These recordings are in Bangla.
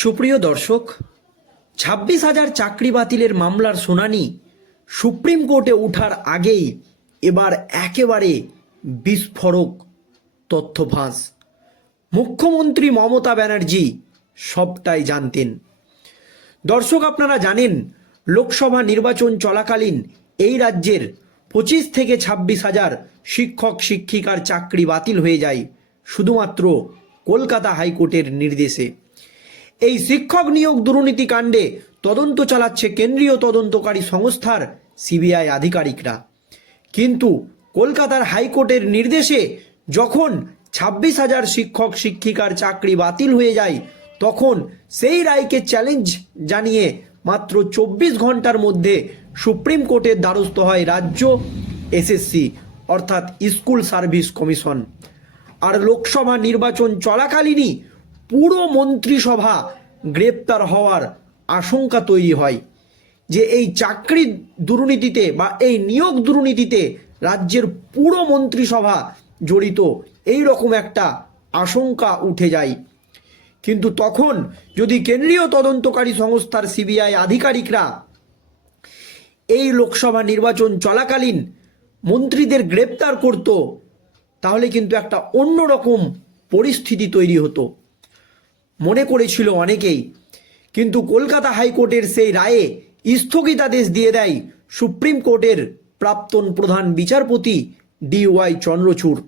সুপ্রিয় দর্শক, ছাব্বিশ হাজার চাকরি বাতিলের মামলার শুনানি সুপ্রিম কোর্টে ওঠার আগেই এবার একেবারে বিস্ফোরক তথ্য ফাঁস মুখ্যমন্ত্রী মমতা ব্যানার্জি সবটাই জানতেন। দর্শক, আপনারা জানেন, লোকসভা নির্বাচন চলাকালীন এই রাজ্যের পঁচিশ থেকে ছাব্বিশ হাজার শিক্ষক, শিক্ষিকার চাকরি বাতিল হয়ে যায় শুধুমাত্র কলকাতা হাইকোর্টের নির্দেশে। এই শিক্ষক নিয়োগ দুর্নীতি কাণ্ডে তদন্ত চালাচ্ছে কেন্দ্রীয় তদন্তকারী সংস্থার সিবিআই আধিকারিকরা। কিন্তু কলকাতার হাইকোর্টের নির্দেশে যখন ছাব্বিশ হাজার শিক্ষক শিক্ষিকার চাকরি বাতিল হয়ে যায়, তখন সেই রায়কে চ্যালেঞ্জ জানিয়ে মাত্র চব্বিশ ঘণ্টার মধ্যে সুপ্রিম কোর্টের দ্বারস্থ হয় রাজ্য এসএসসি অর্থাৎ স্কুল সার্ভিস কমিশন। আর লোকসভা নির্বাচন চলাকালীনই পুরো মন্ত্রিসভা গ্রেপ্তার হওয়ার আশঙ্কা তৈরি হয় যে এই চাকরি দুর্নীতিতে বা এই নিয়োগ দুর্নীতিতে রাজ্যের পুরো মন্ত্রিসভা জড়িত এই রকম একটা আশঙ্কা উঠে যায়। কিন্তু তখন যদি কেন্দ্রীয় তদন্তকারী সংস্থার সিবিআই আধিকারিকরা এই লোকসভা নির্বাচন চলাকালীন মন্ত্রীদের গ্রেপ্তার করত, তাহলে কিন্তু একটা অন্যরকম পরিস্থিতি তৈরি হতো। মনে করেছিল অনেকেই। কিন্তু কলকাতা হাইকোর্টের সেই রায়ে স্থগিতাদেশ দিয়ে দেয় সুপ্রিম কোর্টের প্রাক্তন প্রধান বিচারপতি ডি ওয়াই চন্দ্রচূড়।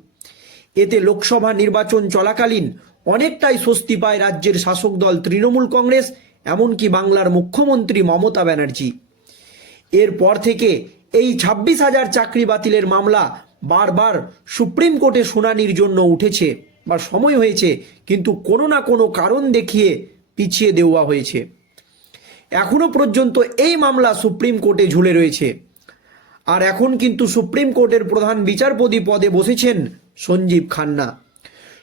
এতে লোকসভা নির্বাচন চলাকালীন অনেকটাই স্বস্তি পায় রাজ্যের শাসক দল তৃণমূল কংগ্রেস, এমনকি বাংলার মুখ্যমন্ত্রী মমতা ব্যানার্জি। এরপর থেকে এই ছাব্বিশ হাজার চাকরি বাতিলের মামলা বারবার সুপ্রিম কোর্টে শুনানির জন্য উঠেছে। বা সময় হয়েছে, কিন্তু কোনো না কোনো কারণ দেখিয়ে পিছিয়ে দেওয়া হয়েছে। এখনও পর্যন্ত এই মামলা সুপ্রিম কোর্টে ঝুলে রয়েছে। আর এখন কিন্তু সুপ্রিম কোর্টের প্রধান বিচারপতি পদে বসেছেন সঞ্জীব খান্না।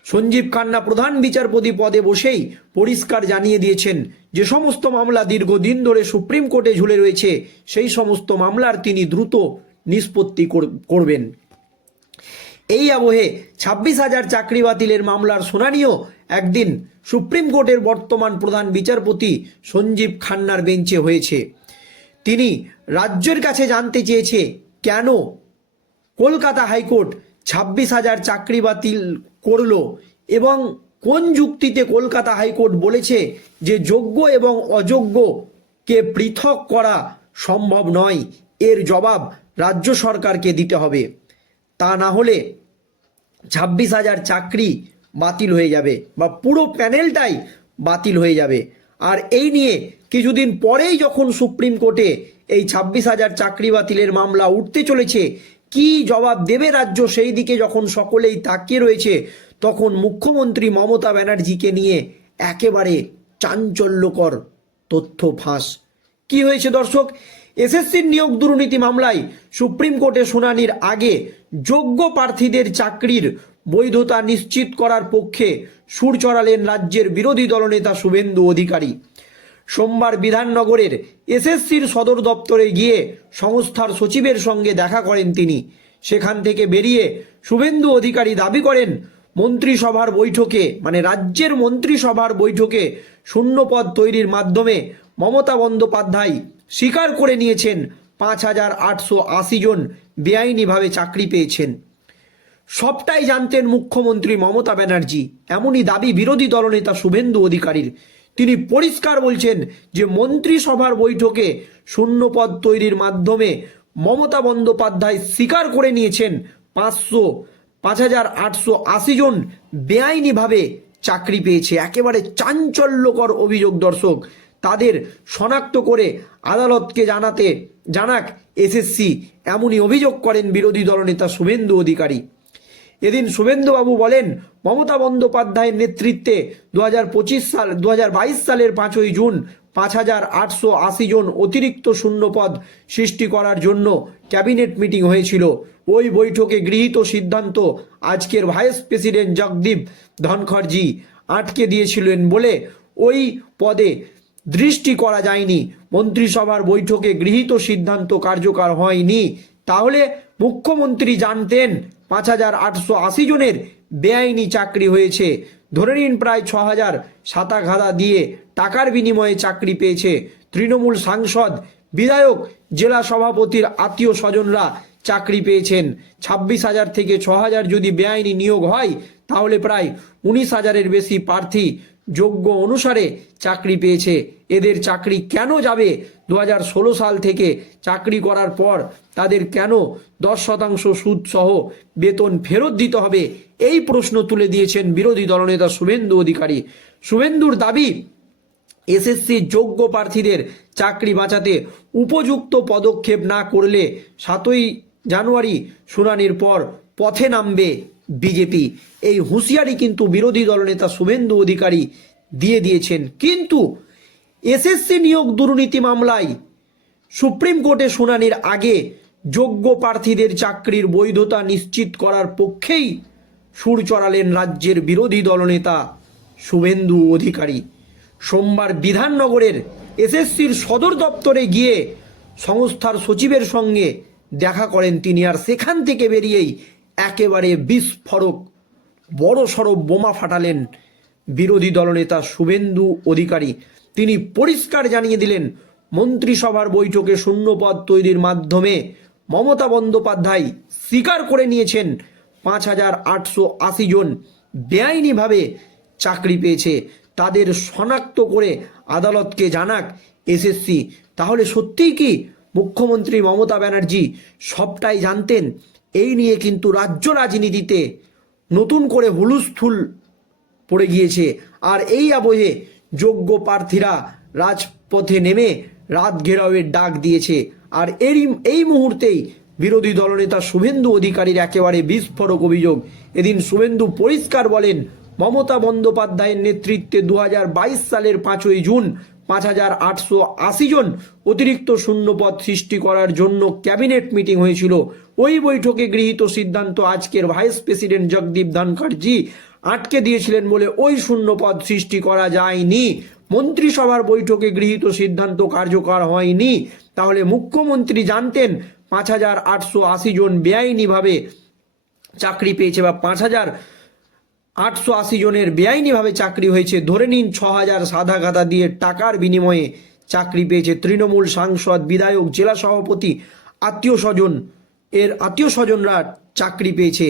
সঞ্জীব খান্না প্রধান বিচারপতি পদে বসেই পরিষ্কার জানিয়ে দিয়েছেন যে সমস্ত মামলা দীর্ঘদিন ধরে সুপ্রিম কোর্টে ঝুলে রয়েছে, সেই সমস্ত মামলার তিনি দ্রুত নিষ্পত্তি কর- করবেন। এই আবহে ছাব্বিশ হাজার চাকরি বাতিলের মামলার শুনানিও একদিন সুপ্রিম কোর্টের বর্তমান প্রধান বিচারপতি সঞ্জীব খান্নার বেঞ্চে হয়েছে। তিনি রাজ্যের কাছে জানতে চেয়েছে, কেন কলকাতা হাইকোর্ট ছাব্বিশ হাজার চাকরি বাতিল করল এবং কোন যুক্তিতে কলকাতা হাইকোর্ট বলেছে যে যোগ্য এবং অযোগ্যকে পৃথক করা সম্ভব নয়। এর জবাব রাজ্য সরকারকে দিতে হবে। তা না হলে ছাব্বিশ হাজার চাকরি বাতিল হয়ে যাবে বা পুরো প্যানেলটাই বাতিল হয়ে যাবে। আর এই নিয়ে কিছুদিন পরেই যখন সুপ্রিম কোর্টে এই ছাব্বিশ হাজার চাকরি বাতিলের মামলা উঠতে চলেছে, কি জবাব দেবে রাজ্য সেই দিকে যখন সকলেই তাকিয়ে রয়েছে, তখন মুখ্যমন্ত্রী মমতা ব্যানার্জিকে নিয়ে একেবারে চাঞ্চল্যকর তথ্য ফাঁস। কি হয়েছে দর্শক? এসএসসির নিয়োগ দুর্নীতি মামলায় সুপ্রিম কোর্টে শুনানির আগে যোগ্য প্রার্থীদের চাকরির বৈধতা নিশ্চিত করার পক্ষে সুর চড়ালেন রাজ্যের বিরোধী দলনেতা শুভেন্দু অধিকারী। সোমবার বিধাননগরের এসএসসির সদর দপ্তরে গিয়ে সংস্থার সচিবের সঙ্গে দেখা করেন তিনি। সেখান থেকে বেরিয়ে শুভেন্দু অধিকারী দাবি করেন, মন্ত্রিসভার বৈঠকে মানে রাজ্যের মন্ত্রিসভার বৈঠকে শূন্যপদ তৈরির মাধ্যমে মমতা বন্দ্যোপাধ্যায় স্বীকার করে নিয়েছেন। পাঁচ হাজার আটশো আশি জন বেআইনিভাবে চাকরি পেয়েছেন। সবটাই জানতেন মুখ্যমন্ত্রী মমতা ব্যানার্জি। এমনই দাবি বিরোধী দলনেতা শুভেন্দু অধিকারীর। তিনি পরিষ্কার বলছেন যে, মন্ত্রিসভার বৈঠকে শূন্যপদ তৈরির মাধ্যমে মমতা বন্দ্যোপাধ্যায় স্বীকার করে নিয়েছেন পাঁচশো, পাঁচ হাজার আটশো আশি জন বেআইনিভাবে চাকরি পেয়েছে। একেবারে চাঞ্চল্যকর অভিযোগ, দর্শক। তাদের শনাক্ত করে আদালতকে জানাতে জানাক এসএসসি। এমনই অভিযোগ করেন বিরোধী দলনেতা শুভেন্দু অধিকারী। এদিন শুভেন্দুবাবু বলেন, মমতা বন্দ্যোপাধ্যায়ের নেতৃত্বে দু হাজার পঁচিশ সাল দু হাজার বাইশ সালের পাঁচই জুন পাঁচ হাজার আটশো আশি জন অতিরিক্ত শূন্যপদ সৃষ্টি করার জন্য ক্যাবিনেট মিটিং হয়েছিল। ওই বৈঠকে গৃহীত সিদ্ধান্ত আজকের ভাইস প্রেসিডেন্ট জগদীপ ধনখড়জি আটকে দিয়েছিলেন বলে ওই পদে দৃষ্টি করা যায়নি। মন্ত্রিসভার বৈঠকে গৃহীত সিদ্ধান্ত কার্যকর হয়নি। তাহলে মুখ্যমন্ত্রী জানতেন পাঁচ হাজার আটশো আশি জনের বেআইনি চাকরি হয়েছে। ধরে নিন প্রায় ছ হাজার সাতা ঘাদা দিয়ে টাকার বিনিময়ে চাকরি পেয়েছে। তৃণমূল সাংসদ, বিধায়ক, জেলা সভাপতির আত্মীয় স্বজনরা চাকরি পেয়েছেন। ছাব্বিশ হাজার থেকে ছ হাজার যদি বেআইনি নিয়োগ হয়, তাহলে প্রায় উনিশ হাজারের বেশি প্রার্থী যোগ্য অনুসারে চাকরি পেয়েছে। এদের চাকরি কেন যাবে? দু হাজার ষোলো সাল থেকে চাকরি করার পর তাদের কেন দশ শতাংশ সুদ সহ বেতন ফেরত দিতে হবে? এই প্রশ্ন তুলে দিয়েছেন বিরোধী দলনেতা শুভেন্দু অধিকারী। শুভেন্দুর দাবি, এসএসসি যোগ্য প্রার্থীদের চাকরি বাঁচাতে উপযুক্ত পদক্ষেপ না করলে সাতই জানুয়ারি শুনানির পর পথে নামবে। বিজেপি। এই হুঁশিয়ারি কিন্তু বিরোধী দলনেতা শুভেন্দু অধিকারী দিয়ে দিয়েছেন। কিন্তু এসএসসি নিয়োগ দুর্নীতি মামলায় সুপ্রিম কোর্টে শুনানির আগে যোগ্য প্রার্থীদের চাকরির বৈধতা নিশ্চিত করার পক্ষেই সুর চড়ালেন রাজ্যের বিরোধী দলনেতা শুভেন্দু অধিকারী। সোমবার বিধাননগরের এসএসসির সদর দপ্তরে গিয়ে সংস্থার সচিবের সঙ্গে দেখা করেন তিনি। আর সেখান থেকে বেরিয়েই একেবারে বিস্ফোরক বড় সড়ো বোমা ফাটালেন বিরোধী দলনেতা শুভেন্দু অধিকারী। তিনি পরিষ্কার জানিয়ে দিলেন, মন্ত্রিসভার বৈঠকে শূন্যপদ তৈরির মাধ্যমে মমতা বন্দ্যোপাধ্যায় স্বীকার করে নিয়েছেন, পাঁচ হাজার আটশো আশি জন বেআইনিভাবে চাকরি পেয়েছে। তাদের শনাক্ত করে আদালতকে জানাক এসএসসি। তাহলে সত্যিই কি মুখ্যমন্ত্রী মমতা ব্যানার্জি সবটাই জানতেন? এই নিয়ে কিন্তু রাজ্য রাজনীতিতে নতুন করে হুলুস্থুল পড়ে গিয়েছে। আর এই আবহে যোগ্য প্রার্থীরা রাজপথে নেমে রাত ঘেরাওয়ের ডাক দিয়েছে। আর এরই, এই মুহূর্তেই বিরোধী দলনেতা শুভেন্দু অধিকারীর একেবারে বিস্ফোরক অভিযোগ। এদিন শুভেন্দু পরিষ্কার বলেন, মমতা বন্দ্যোপাধ্যায়ের নেতৃত্বে দু হাজার বাইশ সালের পাঁচই জুন পাঁচ হাজার আটশো আশি জন অতিরিক্ত শূন্যপদ সৃষ্টি করার জন্য ক্যাবিনেট মিটিং হয়েছিল। ওই বৈঠকে গৃহীত সিদ্ধান্ত আজকের ভাইস প্রেসিডেন্ট জগদীপ ধনখড়জি আটকে দিয়েছিলেন বলে ওই শূন্যপদ সৃষ্টি করা যায়নি। মন্ত্রিসভার বৈঠকে গৃহীত সিদ্ধান্ত কার্যকর হয়নি। তাহলে মুখ্যমন্ত্রী জানতেন পাঁচ হাজার আটশো আশি জন বেআইনিভাবে চাকরি পেয়েছে বা পাঁচ হাজার আটশো আশি জনের বেআইনিভাবে চাকরি হয়েছে। ধরে নিন ছ হাজার সাদা গাদা দিয়ে টাকার বিনিময়ে চাকরি পেয়েছে তৃণমূল সাংসদ, বিধায়ক, জেলা সভাপতি, আত্মীয় স্বজন। এর আত্মীয় স্বজনরা চাকরি পেয়েছে।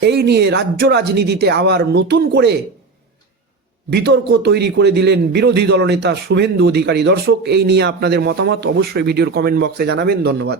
এই নিয়ে রাজ্য রাজনীতিতে আবার নতুন করে বিতর্ক তৈরি করে দিলেন বিরোধী দলনেতা শুভেন্দু অধিকারী। দর্শক, এই নিয়ে আপনাদের মতামত অবশ্যই ভিডিওর কমেন্ট বক্সে জানাবেন। ধন্যবাদ।